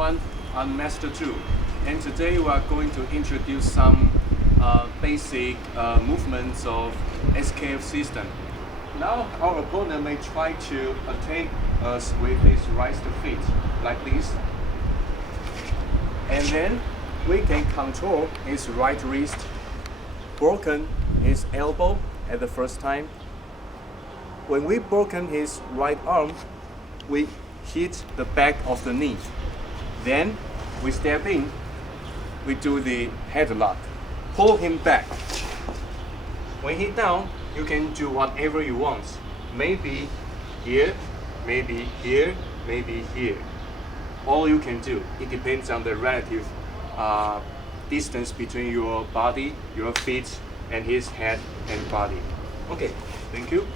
everyone, I'm Master Chu, and today we are going to introduce some basic movements of SKF system. Now our opponent may try to attack us with his right feet, like this. And then we can control his right wrist, broken his elbow at the first time. When we broken his right arm, we hit the back of the knee. Then we step in, we do the headlock, pull him back. When he down, you can do whatever you want. Maybe here, maybe here, maybe here. All you can do, it depends on the relative distance between your body, your feet, and his head and body. Okay, thank you.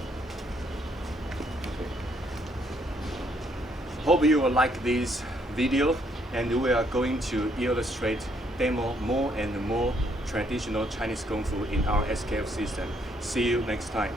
Hope you will like this video, and we are going to illustrate, demo more and more traditional Chinese Kung Fu in our SKF system. See you next time.